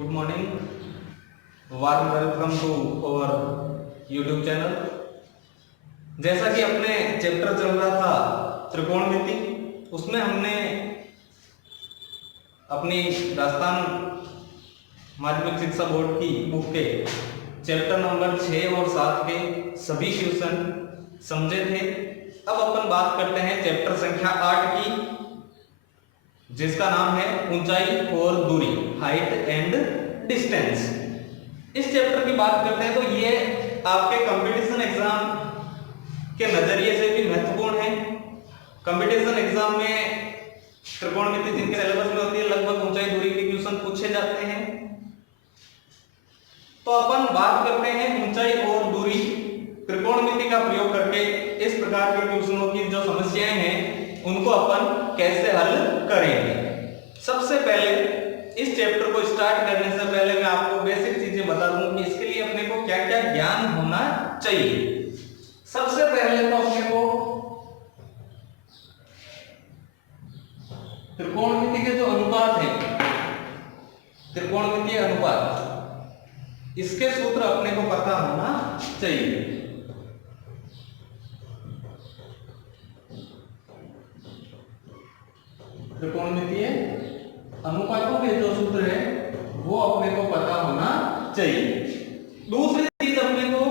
Good morning, warm welcome to our YouTube channel. जैसा कि अपने चैप्टर चल रहा था त्रिकोणमिति, उसमें हमने अपनी राजस्थान माध्यमिक शिक्षा बोर्ड की बुक के चैप्टर नंबर 6 और 7 के सभी क्वेश्चन समझे थे। अब अपन बात करते हैं चैप्टर संख्या 8 की, जिसका नाम है ऊंचाई और दूरी, हाइट एंड डिस्टेंस। इस चैप्टर की बात करते हैं तो ये आपके कंपटीशन एग्जाम के नजरिए से भी महत्वपूर्ण है। कंपटीशन एग्जाम में त्रिकोणमिति जिनके सिलेबस में होती है, लगभग ऊंचाई दूरी के क्वेश्चन पूछे जाते हैं। तो अपन बात करते हैं ऊंचाई और दूरी त्रिकोणमिति का प्रयोग करके इस प्रकार के क्वेश्चनों की जो समस्याएं हैं उनको अपन कैसे हल करेंगे। सबसे पहले इस चैप्टर को स्टार्ट करने से पहले मैं आपको बेसिक चीजें बता दूं कि इसके लिए अपने को क्या क्या ज्ञान होना चाहिए। सबसे पहले तो अपने को त्रिकोणमिति के जो अनुपात है, त्रिकोणमितीय अनुपात, इसके सूत्र अपने को पता होना चाहिए। त्रिकोणमितीय अनुपातों के जो सूत्र है वो अपने को पता होना चाहिए। दूसरी चीज, अपने को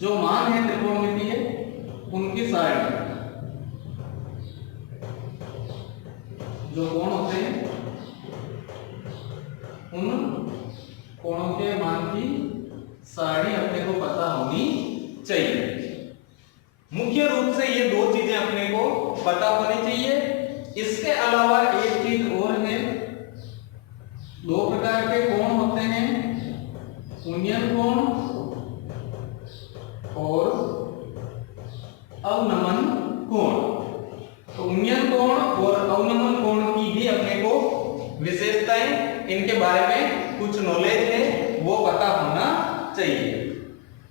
जो मान है त्रिकोणमितीय उनकी सारणी, जो कोण होते हैं उन कोणों के मान की सारणी अपने को पता होनी चाहिए। मुख्य रूप से ये दो चीजें अपने को पता होनी चाहिए। इसके अलावा एक चीज और है, दो प्रकार के कोण होते हैं, उन्नयन कोण और अवनमन कोण। तो उन्नयन कोण और अवनमन कोण की भी अपने को विशेषताएं, इनके बारे में कुछ नॉलेज है वो पता होना चाहिए।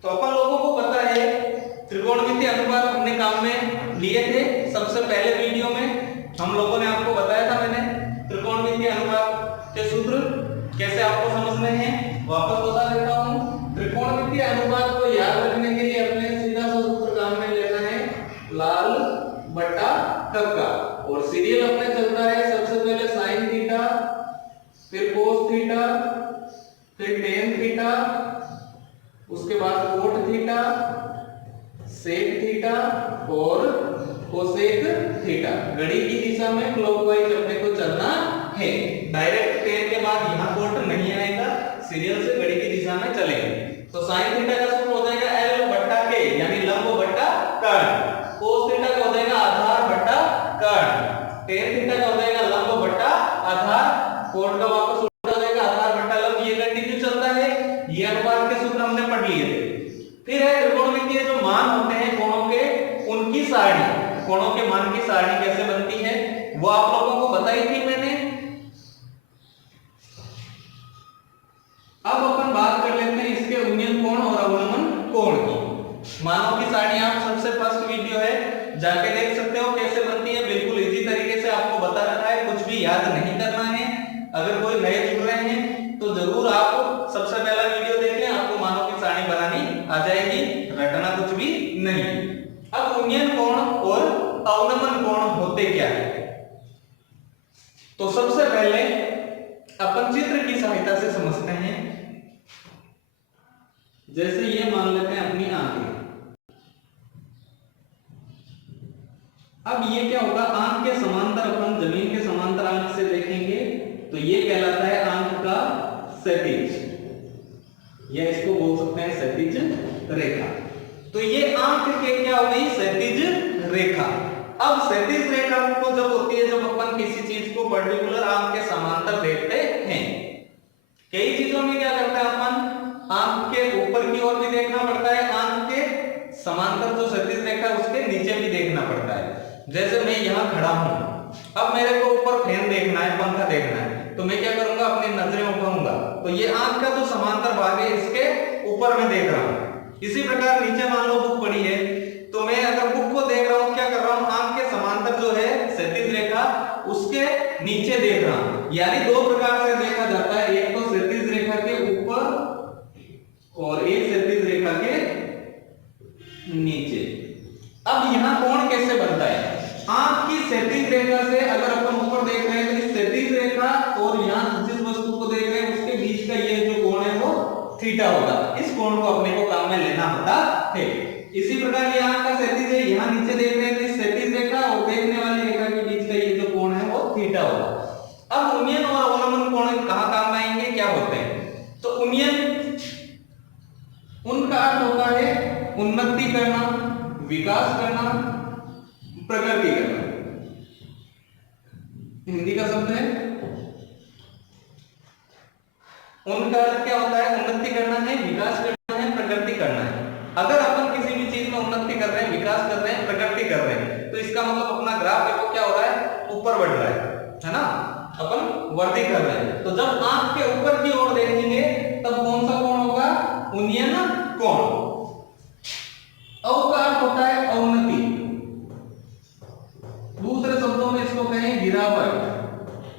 तो अपन लोगों को पता है त्रिकोणमितीय अनुपात हमने काम में लिए थे। सबसे पहले वीडियो में हम लोगों ने आपको बताया था, मैंने त्रिकोणमितीय अनुपात के सूत्र कैसे आपको समझने हैं वापस बता देता हूं। त्रिकोणमितीय अनुपात को याद रखने के लिए अपने सीधा सा सूत्र काम में लेना है, लाल बटा कक्का, और सीरियल अपने चलता है सबसे पहले साइन थीटा, फिर कोस थीटा, फिर टेन थीटा, उसके बाद कोट थीटा, सेक थीटा और कोसेक थीटा। घड़ी की दिशा में क्लॉकवाइज अपने को चलना है। डायरेक्ट टेन के बाद यहां कोट नहीं आएगा, सीरियल से घड़ी की दिशा में चलेंगे। तो साइन थीटा का सूत्र हो जाएगा एल बट्टा के, यानी लंब बट्टा कर्ण। कोस थीटा का हो जाएगा आधार बट्टा कर्ण। टेन थीटा का हो जाएगा लंब बट्टा आधार। कोट का वापस उल्टा हो जाएगा आधार बट्टा लंब। ये कंटिन्यू चलता है। ये अनुपात के सूत्र हमने पढ़ लिए थे। फिर है त्रिकोणमितीय जो मान होते हैं कोणों के, उनकी सारणी, कोणों के मान की सारणी कैसे बनती है वो आप लोगों को बताई थी मैंने। अब अपन बात कर लेते हैं इसके उन्नयन कोण और अवनमन कोण की। मानों की सारणी आप सबसे फर्स्ट वीडियो है, जाके देख सकते हो कैसे बनती है। बिल्कुल इजी तरीके से आपको बता रखा है, कुछ भी याद नहीं करना है। अगर कोई नए जुड़ रहे हैं तो जरूर आप सबसे पहला वीडियो देखें, आपको मानों की सारणी बनानी आ जाएगी, रटना कुछ भी नहीं। अब उन्नयन कोण और अवनमन कोण होते क्या है, तो सबसे पहले अपन चित्र की सहायता से समझते हैं। जैसे ये मान लेते हैं अपनी आंखें। अब ये क्या होगा, आंख के समांतर अपन जमीन के समांतर आंख से देखेंगे तो ये कहलाता है आंख का क्षैतिज, या इसको बोल सकते हैं क्षैतिज रेखा। तो ये आंख के क्या हो गई, क्षैतिज रेखा। अब क्षैतिज रेखा को जब होती है, जब अपन किसी चीज को पर्टिकुलर आंख के समांतर देखते हैं। कई चीजों में क्या करते हैं अपन, आंख के ऊपर की ओर भी देखना पड़ता है, आंख के समांतर जो क्षैतिज रेखा उसके नीचे भी देखना पड़ता है। जैसे मैं यहाँ खड़ा हूं, अब मेरे को ऊपर फैन देखना है, पंखा देखना है, तो मैं क्या करूंगा, अपनी नजरें उठाऊंगा, तो ये आंख का जो समांतर भाग है इसके ऊपर में देख रहा हूं। इसी प्रकार नीचे मान लो बुक पड़ी है, तो मैं अगर बुक को देख रहा हूं, क्या कर रहा हूं, आंख के समांतर जो है क्षैतिज रेखा उसके नीचे देख रहा हूं, यानी दो प्रकार से है। इसी प्रकार ये आंख का क्षैतिज है, यहाँ नीचे देख रहे हैं तो क्षैतिज रेखा और देखने वाली रेखा के बीच का ये जो कोण है वो थीटा होगा। अब उन्नयन और अवनमन कोण कहाँ काम आएंगे, क्या होते हैं? तो उन्नयन उनका अर्थ होता है उन्नति करना, विकास करना, प्रगति करना। हिंदी का शब्द है। उनका अर्थ क्या होता है? उन्नति करना है, विकास करना है, प्रगति करना है। अगर अपन किसी भी चीज में उन्नति कर रहे हैं, विकास कर रहे हैं, प्रगति कर रहे हैं, तो इसका मतलब अपना ग्राफ देखो क्या हो रहा है, ऊपर बढ़ रहा है ना, अपन वृद्धि कर रहे हैं। तो जब आंख के ऊपर की ओर देखेंगे तब कौन सा कोण होगा? उन्नयन कोण। अव का अर्थ होता है अवनति, दूसरे शब्दों में इसको कहें गिरावट,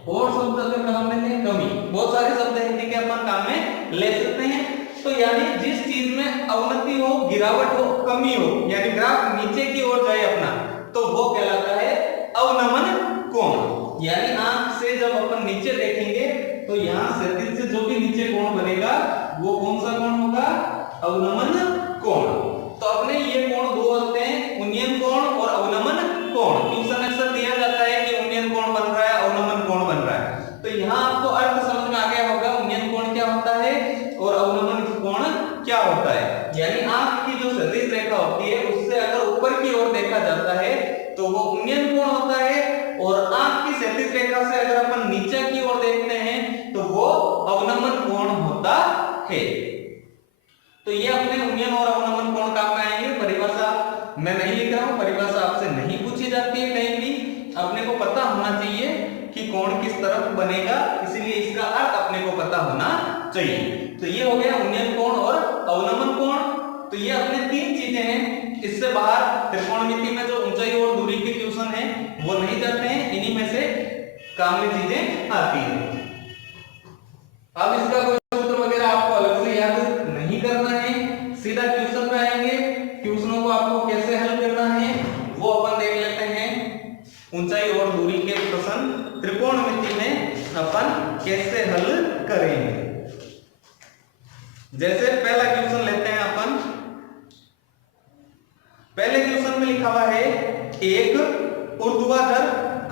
और शब्द अगर काम में लें कमी। बहुत सारे शब्द हिंदी के अपन काम में ले सकते हैं। तो यानी जिस चीज में अवनति हो, गिरावट हो, कमी हो, यानी ग्राफ नीचे की ओर जाए अपना, तो वो कहलाता है अवनमन कोण। यानी आंख से जब अपन नीचे देखेंगे तो यहाँ क्षैतिज से जो भी नीचे कोण बनेगा वो कौन सा कोण होगा? अवनमन कोण। तो अपने ये कोण दो होते हैं, उन्नयन कोण और अवनमन कोण। ट्यूशन अक्सर दिया जाता है कि उन्नयन कोण बन रहा है, अवनमन कोण बन रहा है। तो यहाँ आपको अर्थ समझ में आ गया होगा उन्नयन कोण क्या होता है और अवनमन कोण क्या होता है। यानी आंख की जो क्षैतिज रेखा होती है उससे अगर ऊपर की ओर देखा जाता है तो वो उन्नयन कोण होता है, और आंख की क्षैतिज रेखा से अगर अपन नीचे की ओर देखते हैं तो वो अवनमन कोण होता है। तो ये अपने उन्नयन और अवनमन कोण काम में आएंगे। परिभाषा मैं नहीं लिख रहा हूं, परिभाषा आपसे नहीं पूछी जाती है कहीं भी, अपने को पता होना चाहिए कि कोण किस तरफ बनेगा, इसीलिए इसका अर्थ अपने को पता होना चाहिए। तो ये हो गया उन्नयन कोण और अवनमन कोण। तो ये अपने तीन चीजें हैं, इससे बाहर त्रिकोणमिति में जो ऊंचाई और दूरी की ट्यूशन है वो नहीं जाते हैं, इन्हीं में से काम में चीजें आती हैं। अब इसका कोई सूत्र वगैरह आपको अलग से याद नहीं करना है, सीधा ट्यूशन पे आएंगे। ट्यूशनों को आपको कैसे हल करना है वो अपन देख लेते हैं। ऊंचाई और दूरी के प्रश्न त्रिकोणमिति में अपन कैसे हल करेंगे। जैसे पहला क्वेश्चन लेते हैं अपन। पहले क्वेश्चन में लिखा हुआ है एक ऊर्ध्वाधर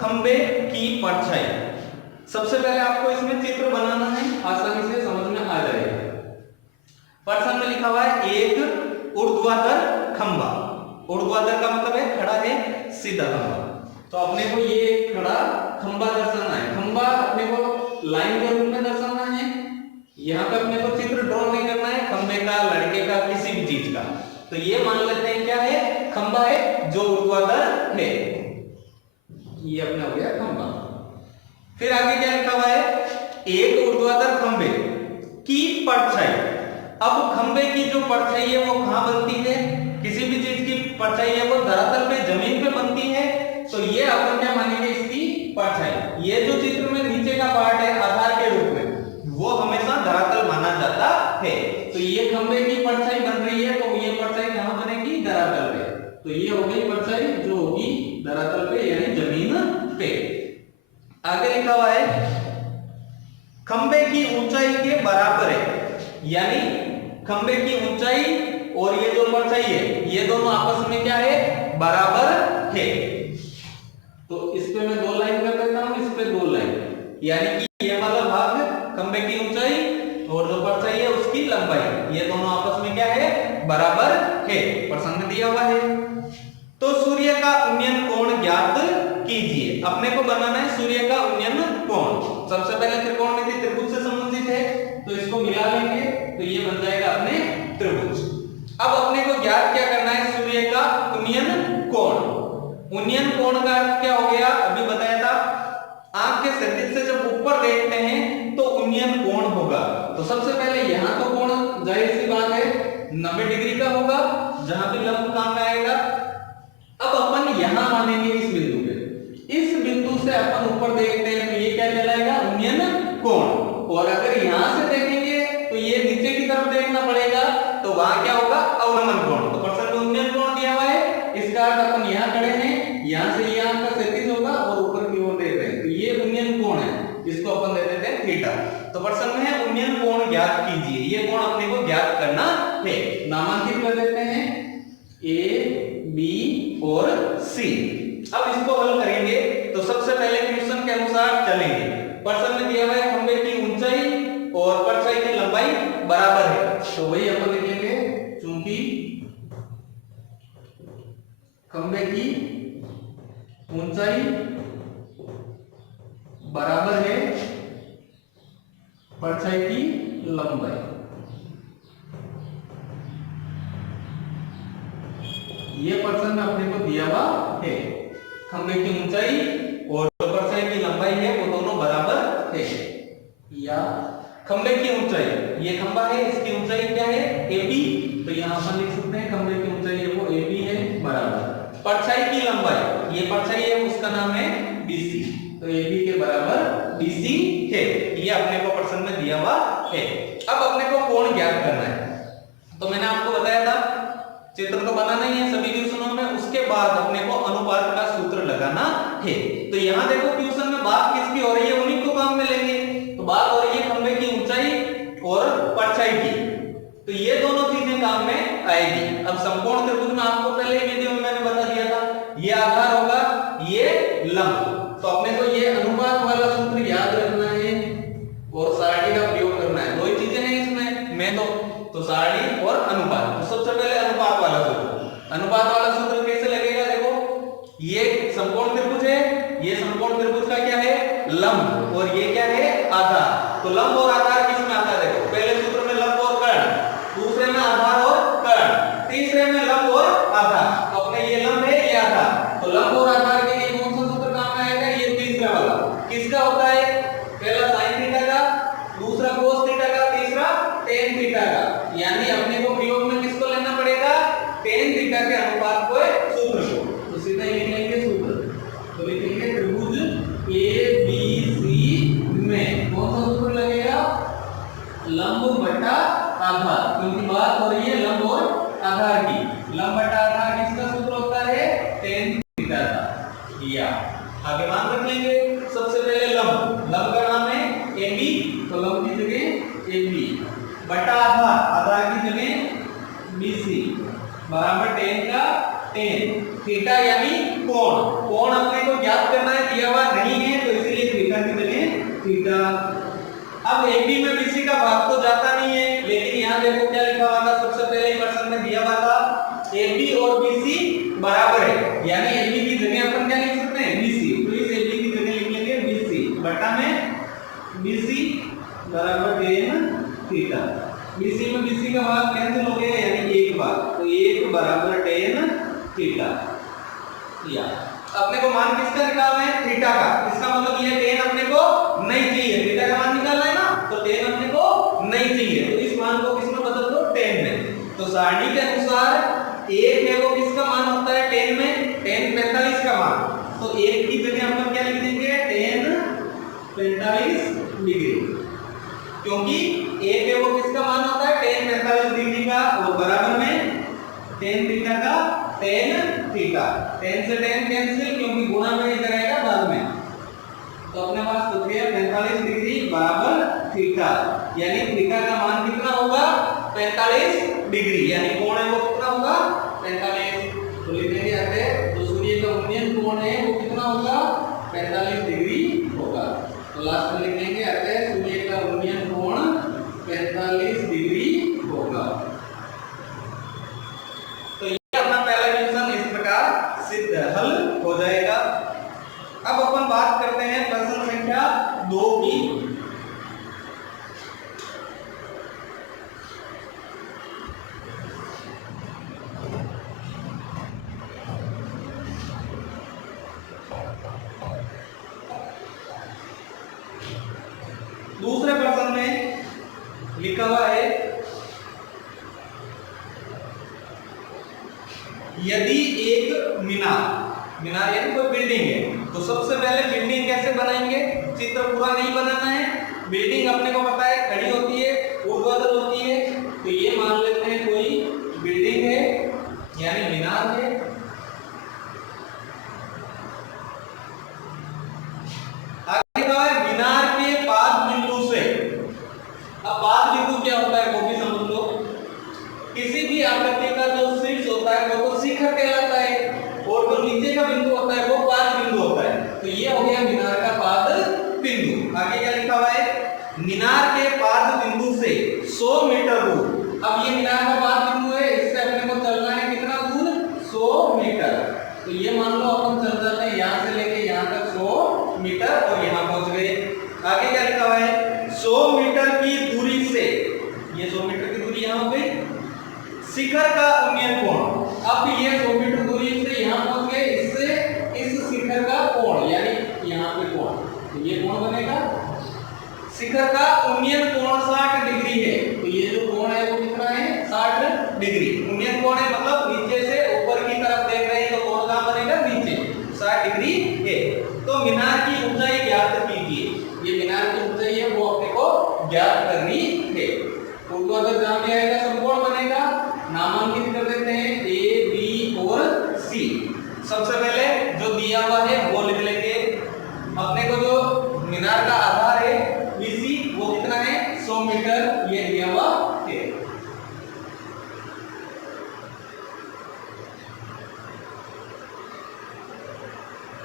खंबे की परछाई। सबसे पहले आपको इसमें चित्र बनाना है, आसानी से समझ में आ जाएगा। प्रश्न में लिखा हुआ है एक ऊर्ध्वाधर खंबा। ऊर्ध्वाधर का मतलब है खड़ा है, सीधा खंबा। तो अपने को ये खड़ा खंबा दर्शाना है। खंबा अपने को लाइन के रूप में दर्शाना है। यहाँ पे अपने को चित्र ड्रॉ नहीं करना है खंबे का, लड़के का, किसी भी चीज का। तो ये मान लेते हैं क्या है, खंबा है जो ऊर्ध्वाधर है। ये अपना हो गया खंबा। फिर आगे क्या लिखा हुआ है, एक ऊर्ध्वाधर खंबे की परछाई। अब खंबे की जो परछाई है वो कहां बनती है? किसी भी चीज की परछाई है वो धरातल पे, जमीन पे बनती है। तो ये अपन क्या मानेंगे, इसकी परछाई। ये जो चित्र में नीचे का पार्ट है आधार के रूप में, वो हमेशा धरातल माना जाता है। तो ये खंबे की परछाई बन रही है, तो ये परछाई कहां बनेगी? धरातल पे। तो ये हो गई परछाई जो होगी धरातल पे यानी जमीन पे। आगे लिखा हुआ है खंबे की ऊंचाई के बराबर है, यानी खंबे की ऊंचाई और ये जो परछाई है ये दोनों आपस में क्या है, बराबर है। तो इस पे मैं दो लाइन कर देता हूं, इस पे दो लाइन, यानी कि ये वाला भाग खंबे की ऊंचाई और जो परछाई है उसकी लंबाई, ये दोनों आपस में क्या है, बराबर है। प्रसंग दिया हुआ है। तो सूर्य का उन्नयन कोण ज्ञात कीजिए। अपने को बनाना है सूर्य का उन्नयन कोण। सबसे पहले त्रिकोणमिति त्रिभुज से संबंधित है, तो इसको मिला लेंगे तो ये बन जाएगा अपने त्रिभुज। अब अपने को ज्ञात क्या करना है, सूर्य का उन्नयन कोण। उन्नयन कोण का अर्थ क्या हो गया, अभी बताया था, आंख के क्षैतिज से जब ऊपर देखते हैं तो उन्नयन कोण होगा। तो सबसे पहले यहाँ तो कोण जाहिर सी बात है 90 डिग्री का होगा, जहां भी लंब काम में आएगा। अब अपन यहां मानेंगे इस बिंदु पे, इस बिंदु से अपन ऊपर देखते हैं तो ये क्या कहलाएगा, उन्नयन कोण। और अगर यहां से देखेंगे तो ये नीचे की तरफ देखना पड़ेगा, तो वहां क्या होगा, अवनमन कोण। तो प्रश्न में उन्नयन कोण दिया हुआ है, इसका अर्थ अपन यहां खड़े हैं, यहां से ये आंख का क्षैतिज होगा और ऊपर की ओर देख रहे हैं, तो ये उन्नयन कोण है, इसको अपन दे देते हैं थीटा। तो प्रश्न में है उन्नयन कोण ज्ञात कीजिए, ये कोण अपने को ज्ञात करना है। नामांकित कर देते हैं ए बी और सी। अब इसको हल करेंगे तो सबसे पहले क्वेश्चन के अनुसार चलेंगे। प्रश्न में दिया हुआ है खंबे की ऊंचाई और परछाई की लंबाई बराबर है, तो वही अपन लिखेंगे चूंकि खंबे की ऊंचाई बराबर है परछाई की लंबाई, ये प्रश्न में अपने को दिया हुआ है। खंबे की ऊंचाई और परछाई की लंबाई है वो दोनों बराबर है। या खंबे की ऊंचाई, ये खंबा है, इसकी ऊंचाई क्या है AB, तो यहां पर लिख सकते हैं खंबे की ऊंचाई है वो AB है बराबर। परछाई की लंबाई, ये परछाई है उसका नाम है BC, तो AB के बराबर BC है, ये अपने को प्रश्न में दिया हुआ है। अब अपने को कोण ज्ञात करना है, तो मैंने आपको बताया था चित्र तो बनाना ही है सभी क्वेश्चनों में, उसके बाद अपने को अनुपात का सूत्र लगाना है। तो यहाँ देखो क्वेश्चन में बात किसकी हो रही है, उन्हीं को काम में लेंगे। तो बात हो रही है खंबे की ऊंचाई और परछाई की, तो ये दोनों चीजें काम में आएगी। अब समकोण त्रिभुज में आपको पहले वीडियो में मैंने बता दिया था, ये आधार होगा, ये लंब, तो अपने को ये अनुपात वाला सूत्र याद रखना है और सारणी का प्रयोग करना है। दो ही चीजें हैं इसमें में तो सारणी और अनुपात। तो सबसे पहले अनुपात वाला सूत्र, अनुपात वाला सूत्र कैसे लगेगा, देखो ये समकोण त्रिभुज है, ये समकोण त्रिभुज का क्या है लंब और ये क्या है आधार। तो लंब और आधार किसमें आता है, देखो पहले सूत्र में लंब और कर्ण, दूसरे में आधार और कर्ण, तीसरे में लंब और आधार। तो अपने ये लंब है ये आधार, तो लंब और आधार के लिए कौन सा सूत्र काम में आएगा, ये तीसरा वाला किसका होता है, पहला sin थीटा का, दूसरा cos थीटा का, तीसरा tan थीटा का। यानी अपने को प्रयोग में किसको लेना पड़ेगा, tan थीटा के अनुपात को सूत्र को, तो सीधा लिख लेंगे सूत्र, तो लिखेंगे त्रिभुज ABC में कौन सा सूत्र लगेगा, लंब बटा आधार, क्योंकि बात हो रही है लंब और आधार की। लंब बटा आधार किसका सूत्र होता है, tan थीटा का। या आगे मान रख लेंगे, सबसे पहले लंब, लंब का नाम है AB, तो लंब की जगह AB बटा आधार, आधार की जगह BC बराबर tan का tan, थीटा यानी कोण, कोण अपने को ज्ञात करना है, दिया हुआ नहीं है तो इसीलिए थीटा की जगह थीटा। अब AB में BC का भाग तो जाता नहीं है, लेकिन यहाँ देखो क्या लिखा हुआ था, सबसे पहले ही प्रश्न में दिया हुआ था AB और BC बराबर है, यानी AB की जगह अपन क्या लिख सकते हैं BC, तो इस AB की जगह लिख लेंगे BC बटा में BC बराबर tan थीटा। BC में BC का भाग कैंसिल हो गया यानी एक भाग, तो 1 बराबर tan थीटा। या अपने को मान किसका निकालना है, थीटा का, इसका मतलब ये tan अपने को नहीं चाहिए, थीटा का मान निकालना है ना, तो tan अपने को नहीं चाहिए, तो इस मान को किसमें बदल दो tan में। तो सारणी के अनुसार एक है वो किसका मान होता है tan में, tan 45 का मान, तो एक की जगह हम क्या लिख देंगे tan 45 डिग्री, क्योंकि एक है वो किसका मान होता है tan 45 डिग्री का, वो बराबर में tan थीटा का tan थीटा, tan से tan कैंसिल, क्योंकि गुणा में इधर आएगा बाद में, तो अपने पास तो 45 डिग्री बराबर थीटा, यानी थीटा का मान कितना होगा 45 डिग्री, यानी कोण है वो कितना होगा 45। तो लिखेंगे आगे जो सूर्य का उन्नयन कोण है वो कितना होगा 45 डिग्री होगा, तो लास्ट में लिखेंगे आगे सूर्य का उन्नयन कोण 45 डिग्री होगा। तो ये अपना पहला क्वेश्चन इस प्रकार सिद्ध हल हो जाएगा। अब अपन बात करते हैं प्रश्न संख्या 2 की। दूसरे प्रश्न में लिखा हुआ है यदि एक मीनार यानी कोई बिल्डिंग है, तो सबसे पहले बिल्डिंग कैसे बनाएंगे, चित्र पूरा नहीं बनाना है, बिल्डिंग अपने को पता है खड़ी होती है ऊर्ध्वाधर होती है, तो ये मान लेते हैं कोई बिल्डिंग है यानी मीनार है। आगे कहा है मीनार के पाद बिंदु से, अब पाद बिंदु क्या होता है वो भी समझ लो, किसी भी आकृति का जो शीर्ष होता है वो तो तो ये मान लो अपन चल जाते हैं यहाँ से लेके यहाँ तक 100 मीटर और यहाँ पहुंच गए। आगे क्या लिखा हुआ है, 100 मीटर की दूरी से, ये 100 मीटर की दूरी यहाँ हो गई, शिखर का उन्नयन कोण। अब ये 100 मीटर दूरी से यहाँ पहुंच गए, इससे इस शिखर का कोण यानी यहाँ पे कोण, तो ये कोण बनेगा। शिखर का उन्नयन कोण 60 डिग्री है, तो ये जो कोण है वो कितना है, 60 डिग्री। उन्नयन कोण है मतलब नीचे से ऊपर की तरफ देख रहे हैं, तो कोण कहाँ बनेगा, नीचे 60 डिग्री है। तो मीनार की ऊंचाई ज्ञात कीजिए। ये मीनार की ऊंचाई है वो अपने को ज्ञात करनी है। तो अगर जान लिया जाएगा समकोण बनेगा, नामांकित कर देते हैं ए बी और सी। सबसे पहले जो दिया हुआ है वो लिख लेंगे। अपने को जो मीनार का आधार है बीसी वो कितना है, 100 मीटर, ये दिया हुआ है।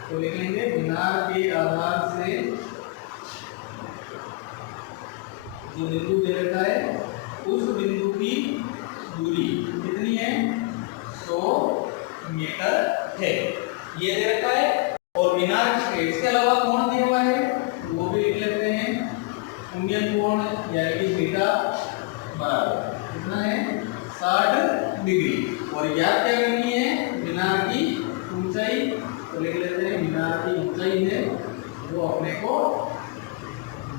तो लिख लेंगे मीनार के आधार से जो बिंदु दे रखा है उस बिंदु की दूरी कितनी है, 100 मीटर है, ये दे रखा है। और मीनार इसके अलावा कोण दिया हुआ है वो भी लिख लेते हैं। उन्नयन कोण यानी कि थीटा बराबर कितना है, 60 डिग्री। और याद क्या करनी है, मीनार की ऊंचाई, तो लिख लेते हैं मीनार की ऊंचाई है वो अपने को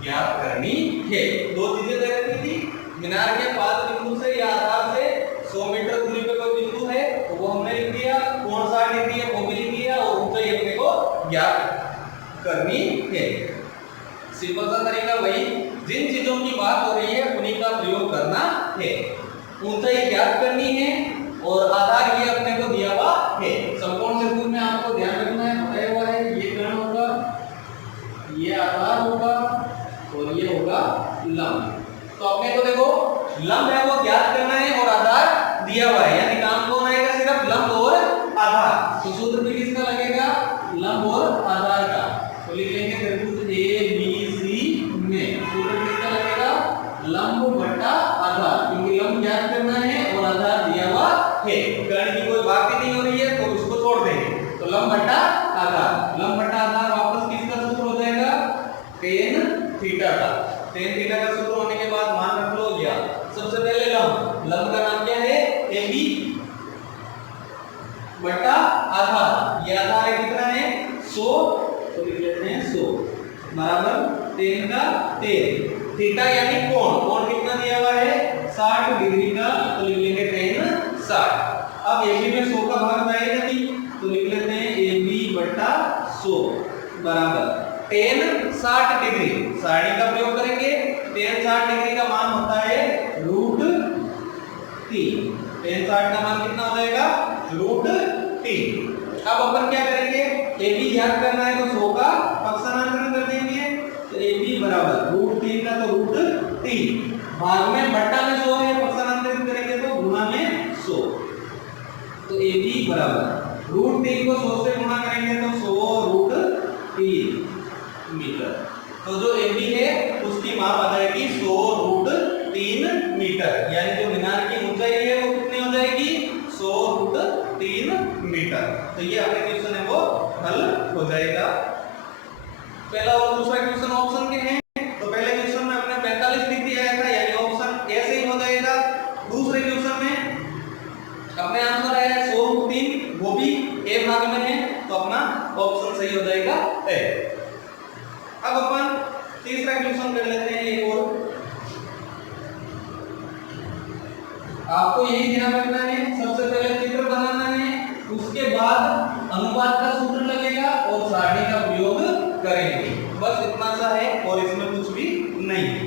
ज्ञात करनी है। दो चीजें दे रखी थी, मीनार के पाद बिंदु से या आधार से 100 मीटर दूरी पे कोई बिंदु है तो वो हमने लिख दिया, कोण 60 डिग्री है वो भी लिख दिया, और ऊंचाई अपने को ज्ञात करनी है। सिंपल सा तरीका वही, जिन चीजों की बात हो रही है उन्हीं का प्रयोग करना है। ऊंचाई ज्ञात करनी है और आधार ये अपने को दिया हुआ है। समकोण त्रिभुज में आपको ध्यान रखना है, बताया हुआ है ये कर्ण होगा, ये आधार होगा और ये होगा लंब। तो अपने को देखो लंब है वो ज्ञात करना है और आधार दिया हुआ है, यानी काम कौन आएगा, सिर्फ लंब और आधार। तो सूत्र भी किसका लगेगा, लंब और आधार का। तो लिख लेंगे त्रिभुज ए बी सी में सूत्र किसका लगेगा, लंब बटा आधार, क्योंकि लंब ज्ञात करना है और आधार दिया हुआ है। कर्ण की कोई बात ही नहीं हो रही है तो इसको छोड़ देंगे। तो लंब बटा आधार, लंब बटा आधार वापस किसका सूत्र हो जाएगा, tan थीटा का। tan थीटा का सूत्र होने के बाद मान रख लो या सबसे पहले लंब का नाम क्या है, AB बटा आधार, ये आधार है कितना है, 100, तो लिख लेते हैं 100 बराबर tan का tan, थीटा यानी कोण, कोण कितना दिया हुआ है, 60 डिग्री का, तो लिख लेंगे tan 60। अब AB में 100 का भाग जाएगा नहीं, तो लिख लेते हैं AB बटा 100 बराबर tan 60 डिग्री, सारणी का प्रयोग करेंगे। tan 60 डिग्री का मान होता है √3, tan 60 का मान कितना हो जाएगा, √3। अब अपन क्या करेंगे, AB ज्ञात करना है तो 100 का पक्षांतरण कर देंगे, तो AB बराबर √3 का तो √3 भाग में बट्टा में 100 है, पक्षांतरण करेंगे तो गुणा में 100, तो AB बराबर √3 को 100 से गुणा करेंगे तो 100 √3 मीटर। तो जो AB है उसकी माप आ जाएगी 100 √3 मीटर, यानी जो मीनार की ऊंचाई है वो कितनी हो जाएगी, 100 √3 मीटर। तो ये अपने क्वेश्चन है वो हल हो जाएगा। पहला और दूसरा क्वेश्चन ऑप्शन के हैं, तो पहले क्वेश्चन में अपने 45 डिग्री आया था, यानी ऑप्शन ए से ही हो जाएगा। दूसरे क्वेश्चन में अपने आंसर आया 100 √3, वो भी ए भाग में है, तो अपना ऑप्शन सही हो जाएगा ए। अब अपन तीसरा क्वेश्चन कर लेते हैं एक और। आपको यही ध्यान रखना है, सबसे पहले चित्र बनाना है, उसके बाद अनुपात का सूत्र लगेगा और सारणी का प्रयोग करेंगे, बस इतना सा है और इसमें कुछ भी नहीं है।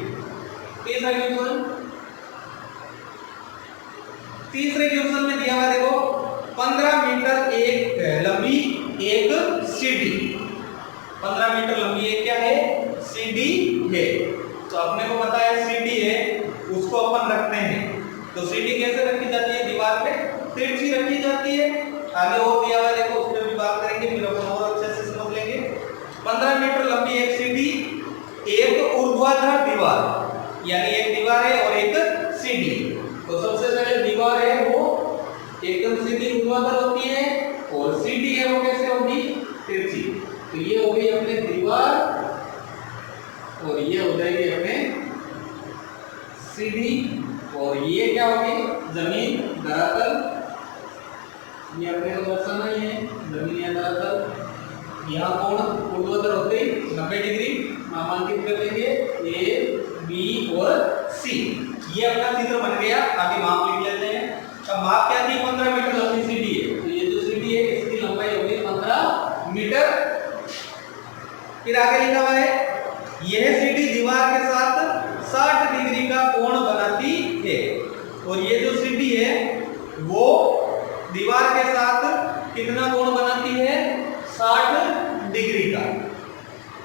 तीसरा क्वेश्चन, तीसरे क्वेश्चन में दिया हुआ देखो 15 मीटर एक लंबी एक सीढ़ी, 15 मीटर लंबी एक क्या है, सीढ़ी है। तो अपने को पता है सीढ़ी है उसको अपन रखते हैं, तो सीढ़ी कैसे रखी जाती है, दीवार पे तिरछी रखी जाती है। आगे और दिया हुआ देखो उस पर भी बात करेंगे, फिर अपन और अच्छे से समझ लेंगे। 15 मीटर लंबी एक सीढ़ी, एक ऊर्ध्वाधर दीवार, यानी एक दीवार है और एक सीढ़ी। तो सबसे पहले दीवार है वो एकदम सीधी ऊर्ध्वाधर होती है और और सीडी है वो कैसे होगी, तिरछी। तो ये हो गई अपने दीवार और ये हो जाएगी अपने सीडी, और ये क्या होगी, जमीन धरातल। ये अपने को दर्शाना ही है, जमीन या धरातल। यहाँ कोण ऊर्ध्वाधर होते ही 90 डिग्री नामांकित कर लेंगे, ए बी और सी। ये अपना चित्र बन गया। आगे माप लिख लेते हैं। अब माप क्या थी, 15 मीटर लंबी सीडी है। तो ये जो सीडी है इसकी लंबाई होगी 15 मीटर। फिर आगे लिखा हुआ है, यह सीडी दीवार के साथ 60 डिग्री का कोण बनाती है। और ये जो सीडी है वो दीवार के साथ कितना कोण बनाती है, 60 डिग्री का।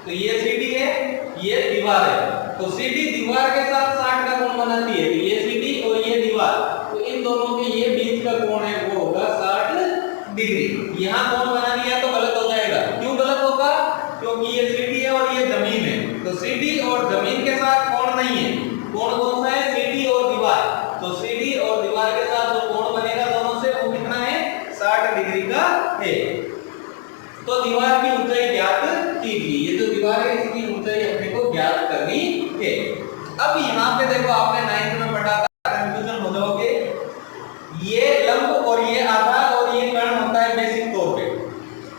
तो ये सीडी है, ये दीवार है। तो सीडी दीवार के साथ 60 का कोण बनाती है। तो ये सीडी और ये दीवार, तो इन दोनों के ये बीच का कोण है वो होगा 60 डिग्री। यहाँ कोण बना लिया तो गलत हो जाएगा। क्यों गलत होगा, क्योंकि ये सीडी है और ये जमीन है। तो सीडी और जमीन के साथ कोण नहीं है। कोण कौन सा है, सीडी और दीवार। तो सीडी और दीवार के साथ जो कोण बनेगा दोनों से वो कितना है, 60 डिग्री का है। तो दीवार की ऊंचाई ज्ञात कीजिए। ये जो दीवार है इसकी ऊंचाई अपने को ज्ञात करनी है। अब यहाँ पे देखो आपने 9th में पढ़ा था, कंफ्यूजन हो जाओगे। ये लंब और ये आधार और ये कर्ण होता है बेसिक तौर पे,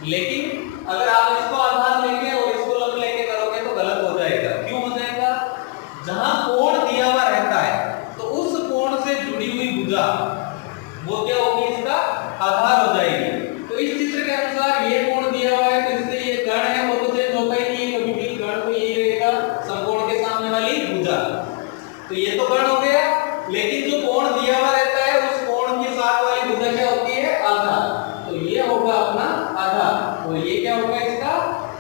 लेकिन अगर आप इसको आधार लेके और इसको लंब लेके करोगे तो गलत हो जाएगा। क्यों हो जाएगा, जहां कोण दिया हुआ रहता है तो उस कोण से जुड़ी हुई भुजा वो क्या होगी, इसका आधार हो जाएगी। तो इस चित्र के अनुसार ये कोण दिया हुआ है तो इससे ये कर्ण है वो तो चेंज होता ही नहीं है, कभी भी कर्ण को यही रहेगा, समकोण के सामने वाली भुजा। तो ये तो कर्ण हो गया, लेकिन जो कोण दिया हुआ रहता है उस कोण के साथ वाली भुजा क्या होती है, आधार। तो ये होगा अपना आधार और ये क्या होगा इसका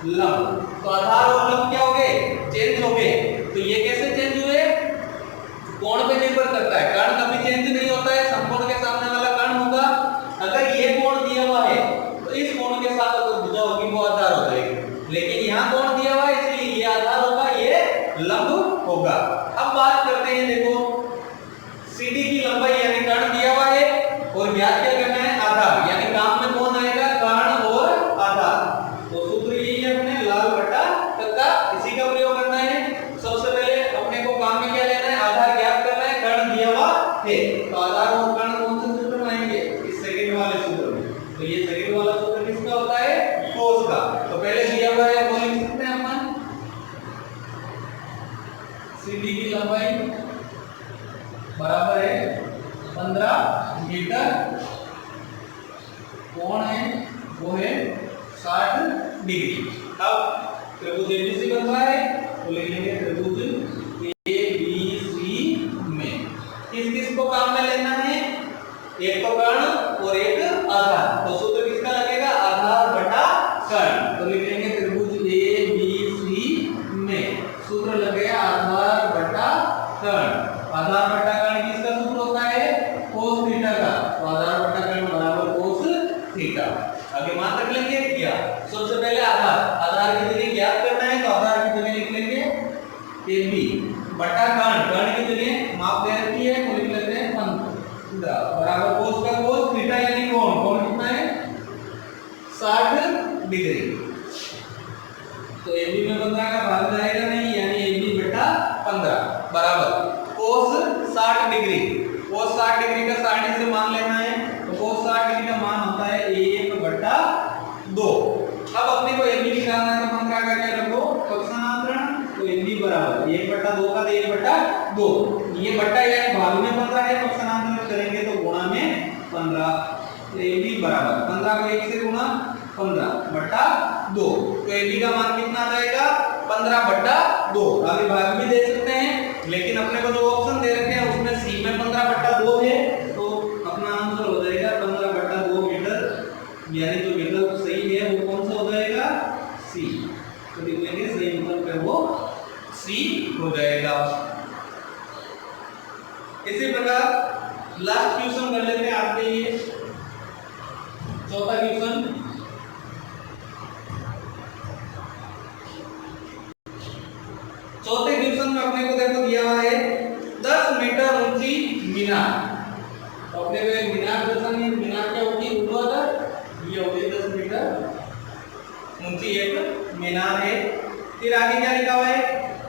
लंब। तो आधार और लंब क्या हो गए, चेंज हो गए। तो ये कैसे चेंज हुए, कोण पे निर्भर करता है। कर्ण कभी चेंज नहीं होता है, समकोण के सामने वाला कर्ण होगा। अगर ये कोण दिया हुआ है तो इस कोण के साथ जो भुजा होगी वो आधार हो जाएगी, लेकिन यहाँ कोण दिया हुआ है इसलिए ये आधार होगा, ये लंब होगा। अब बात करते हैं, देखो सीडी की लंबाई यानी कर्ण दिया हुआ है और ज्ञात क्या करना है, आधार। यानी काम में कौन आएगा, कर्ण और आधार। तो सूत्र यही है अपने लाल बटा तक्का, इसी का प्रयोग करना है। सबसे पहले अपने को काम में क्या लेना है, आधार ज्ञात करना है, कर्ण दिया हुआ है। तो आधार और कर्ण कौन से सूत्र में आएंगे, इस सेकंड वाले सूत्र में। तो ये सेकंड वाला सूत्र किसका होता है, कोस का। तो पहले दिया हुआ है वो लिख सकते हैं अपन, सीडी की लंबाई बराबर है 15 मीटर, कोण है वो है 60 डिग्री। अब त्रिभुज एबीसी बन रहा है तो लिख लेंगे त्रिभुज एबीसी में किस किस को काम में लेना है, एक तो कर्ण और एक आधार। तो सूत्र किसका लगेगा, आधार बटा कर्ण। तो लिख लेंगे त्रिभुज एबीसी में सूत्र लगेगा आधार बटा कर्ण। आधार बटा कर्ण किसका सूत्र होता है, कोस थीटा का। तो आधार बटा कर्ण बराबर कोस थीटा। आगे मान रख लेंगे क्या, सबसे पहले आधार की जगह ज्ञात करना है तो आधार की जगह लिख लेंगे AB बटा कर्ण की जगह माप दे रखी है तो लिख लेते हैं 15 बराबर कोस का कोस थीटा यानी कोण कितना है 60 डिग्री। तो AB में 15 का भाग जाएगा नहीं, यानी AB बटा 15 बराबर कोस 60 डिग्री। कोस 60 डिग्री का 60 से मान लेना है, तो कोस 60 डिग्री का मान होता है 1 बटा 2। अब अपने को AB निकालना है तो हम क्या करके रखो, पक्षांतरण। तो AB बराबर 1 बटा 2 का 1 बटा 2, ये बटा यानी भाग में 15 है, पक्षांतरण करेंगे तो गुणा में 15। तो AB बराबर 15 को 1 से गुणा 15 बटा 2। तो AB का मान कितना आ जाएगा, 15 बटा 2। आगे भाग भी दे सकते हैं, लेकिन अपने को जो ऑप्शन दे रखे हैं उसमें C में 15 बटा 2 है, तो अपना आंसर हो जाएगा 15 बटा 2 मीटर। यानी जो विकल्प सही है वो कौन सा हो जाएगा, C। तो लिख लेंगे सही विकल्प है वो C हो जाएगा। इसी प्रकार लास्ट क्वेश्चन कर लेते हैं आपके लिए, चौथा क्वेश्चन। चौथे क्वेश्चन में अपने को देखो दिया हुआ है 10 मीटर ऊंची मीनार। तो अपने को एक मीनार दर्शानी है, मीनार क्या होगी, ऊर्ध्वाधर, ये होगी 10 मीनार है। फिर आगे क्या लिखा हुआ है,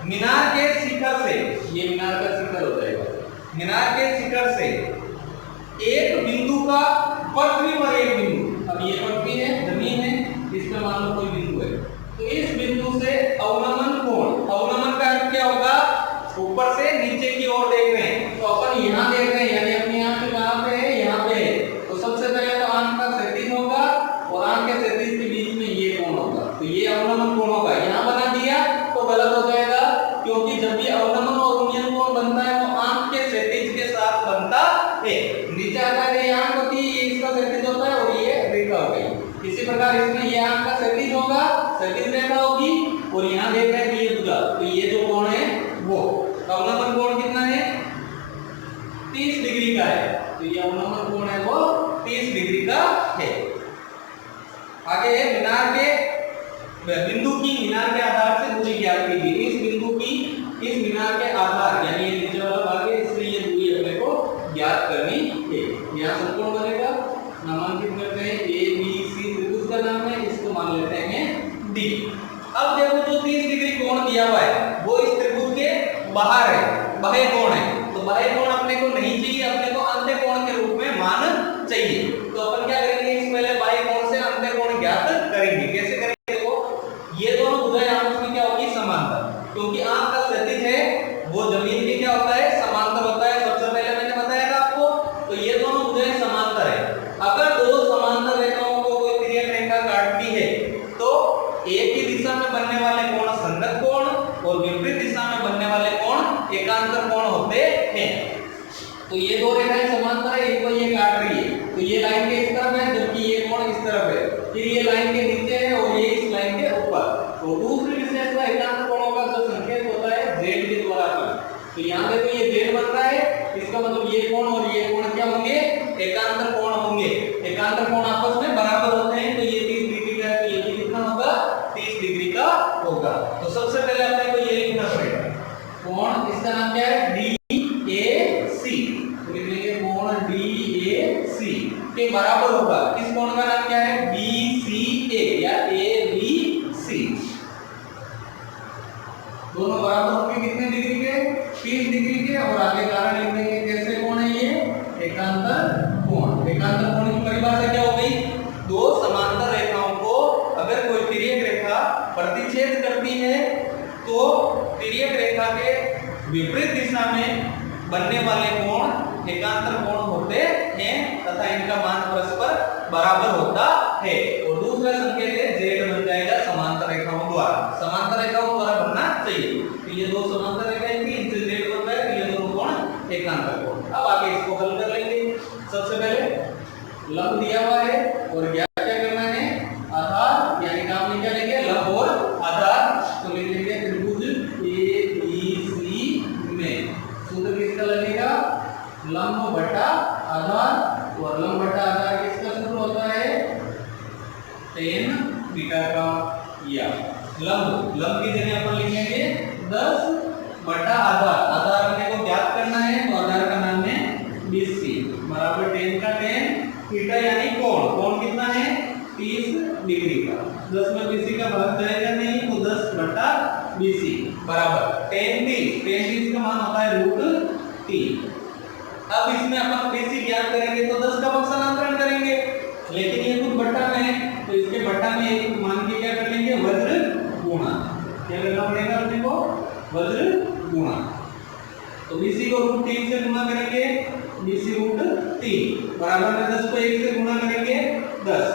मीनार के शिखर से, ये मीनार का शिखर हो जाएगा, मीनार के शिखर से एक बिंदु का पृथ्वी पर एक बिंदु, अब ये पृथ्वी है, जमीन है, इस पे मान लो कोई बिंदु है, तो इस बिंदु से अवनमन कोण, अवनमन का अर्थ क्या होगा, ऊपर से नीचे की ओर देख रहे हैं, तो अपन यहाँ देख रहे हैं, यानी अपनी आंख कहाँ पे है, यहाँ पे है, तो सबसे पहले तो आंख का क्षैतिज होगा और आंख के क्षैतिज के बीच में ये कोण होगा, तो ये अवनमन कोण होगा। यहाँ बना दिया तो गलत हो जाएगा, क्योंकि जब भी अवनमन और उन्नयन कोण बनता है वो आंख के क्षैतिज के साथ बनता है। नीचे आता है ये आंख होती है, ये इसका क्षैतिज होता है और ये रेखा हो गई। इसी प्रकार इसमें ये आंख का क्षैतिज होगा, क्षैतिज रेखा होगी, और यहाँ देख रहे हैं कि ये भुजा, तो ये जो कोण है वो अवनमन कोण कितना है, 30 डिग्री का है, तो ये अवनमन कोण है वो 30 डिग्री का है। आगे है मीनार के बिंदु की मीनार के आधार से दूरी ज्ञात कीजिए। इस बिंदु की इस मीनार के आधार, यानी ये नीचे वाला भाग है, इसलिए ये दूरी अपने को ज्ञात करनी है। यहाँ समकोण बनेगा, नामांकित करते हैं, ए बी सी त्रिभुज का नाम है, इसको मान लेते हैं डी। अब देखो जो 30 डिग्री कोण दिया हुआ है वो इस त्रिभुज के बाहर है, बाह्य कोण है, तो बाह्य कोण अपने को नहीं चाहिए, अपने को अंत्य कोण के रूप में मान चाहिए। तो अपन क्या करेंगे, इस पहले बाह्य कोण से अंत्य कोण ज्ञात करेंगे। कैसे करेंगे, देखो ये दोनों भुजाएं आपस में क्या होगी, समांतर, क्योंकि आंख का क्षैतिज है वो जमीन के क्या होता है, समांतर होता है, सबसे पहले मैंने बताया था आपको। तो ये दोनों भुजाएं समांतर है, अगर दो समांतर रेखाओं को कोई तिर्यक रेखा काटती है तो एक ही दिशा में बनने वाले कोण संगत कोण और विपरीत दिशा में बनने वाले कोण एकांतर कोण होते हैं। तो ये दो रेखाएं समांतर है, इनको ये काट रही है, तो ये लाइन के इस तरफ है जबकि ये कोण इस तरफ है, फिर ये लाइन के नीचे है और ये इस लाइन के ऊपर। तो दूसरी विशेषता एकांतर कोणों का जो संकेत होता है z के द्वारा पर, तो यहाँ देखो ये z बन रहा है, इसका मतलब ये कोण और ये कोण क्या होंगे, एकांतर कोण होंगे। एकांतर कोण आपस में बराबर होते हैं, तो ये 30 डिग्री का है, तो ये भी कितना होगा, 30 डिग्री का होगा। तो सबसे पहले अपने को ये लिखना पड़ेगा, कोण इसका नाम क्या है, DAC, तो लिखेंगे कोण DAC के बराबर होगा, इस कोण का नाम क्या है, BCA या ABC, दोनों बराबर होंगे कितने डिग्री के, 30 डिग्री के। और आगे कारण लिख देंगे, कैसे कोण है ये, एकांतर कोण। एकांतर कोण की परिभाषा क्या हो गई, दो समांतर रेखाओं को अगर कोई तिर्यक रेखा प्रतिच्छेद करती है तो तिर्यक रेखा के विपरीत दिशा में बनने वाले कोण एकांतर कोण होते हैं तथा इनका मान परस्पर बराबर होता है। और दूसरा संकेत है z बन जाएगा समांतर रेखाओं द्वारा, समांतर रेखाओं द्वारा बनना चाहिए। तो ये दो समांतर रेखाएं थी, इनसे z बन रहा है, तो ये दोनों कोण एकांतर कोण। अब आगे इसको हल कर लेंगे। सबसे पहले लंब दिया हुआ है और क्या क्या करना है, आधार, यानी नाम में क्या लेंगे, लंब और आधार, तो लिख लेंगे त्रिभुज ABC में सूत्र किसका लगेगा, लंब बटा आधार, और लंब बटा आधार किसका सूत्र होता है, tan बीटा का, या लंब की जगह अपन लिखेंगे 10 बटा आधार, आधार अपने को ज्ञात करना है, तो आधार का नाम है BC बराबर tan का tan थीटा यानी कोण, कोण कितना है 30 डिग्री का, 10 में BC का भाग जाएगा नहीं, तो 10 बटा BC बराबर tan 30 का मान होता है √3। अब इसमें अपन BC ज्ञात करेंगे तो 10 का पक्षांतरण करेंगे, लेकिन ये कुछ बट्टा में है तो इसके बट्टा में एक मान के क्या कर लेंगे, वज्र गुणा, क्या करना पड़ेगा अपने को, वज्र गुणा। तो BC को √3 से गुणा करेंगे, BC √3 बराबर में 10 को 1 से गुणा करेंगे 10।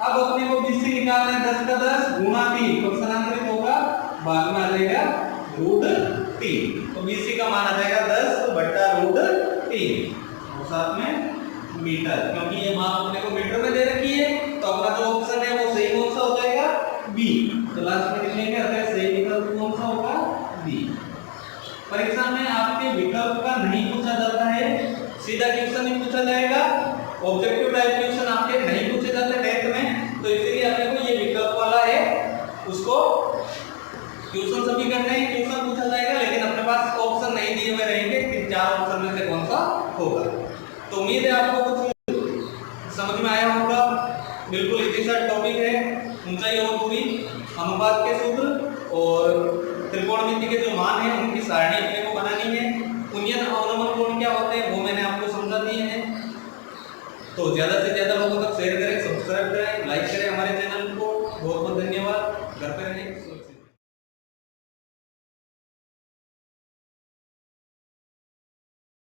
अब अपने को BC निकालना है, 10 का 10 गुणा 3 पक्षांतरित होगा, बाद में आ जाएगा √3, तो BC का मान आ जाएगा 10 बटा √3 और साथ में मीटर, क्योंकि ये मान अपने को मीटर में दे रखी है, तो अपना जो ऑप्शन है वो सही कौन सा हो जाएगा, बी। तो लास्ट में लिखेंगे अगर सही विकल्प कौन सा होगा, बी। परीक्षा में आपके विकल्प का नहीं पूछा जाता है, सीधा क्वेश्चन ही पूछा जाएगा, ऑब्जेक्टिव टाइप क्वेश्चन आपके नहीं पूछे जाते 10th में, तो इसलिए अपने को ये विकल्प वाला है उसको क्वेश्चन सभी करने हैं, क्वेश्चन पूछा जाएगा, लेकिन अपने पास ऑप्शन नहीं दिए हुए रहेंगे कि 4 ऑप्शन में से कौन सा होगा। तो उम्मीद है आपको कुछ समझ में आया होगा, बिल्कुल इजी सा टॉपिक है, ऊंचाई और दूरी। अनुपात के सूत्र और त्रिकोणमिति के जो मान है उनकी सारणी अपने को बनानी है। कुंजन अवनमन कोण क्या होते हैं वो मैंने आपको समझा दिए हैं। तो ज्यादा से ज्यादा लोगों तक शेयर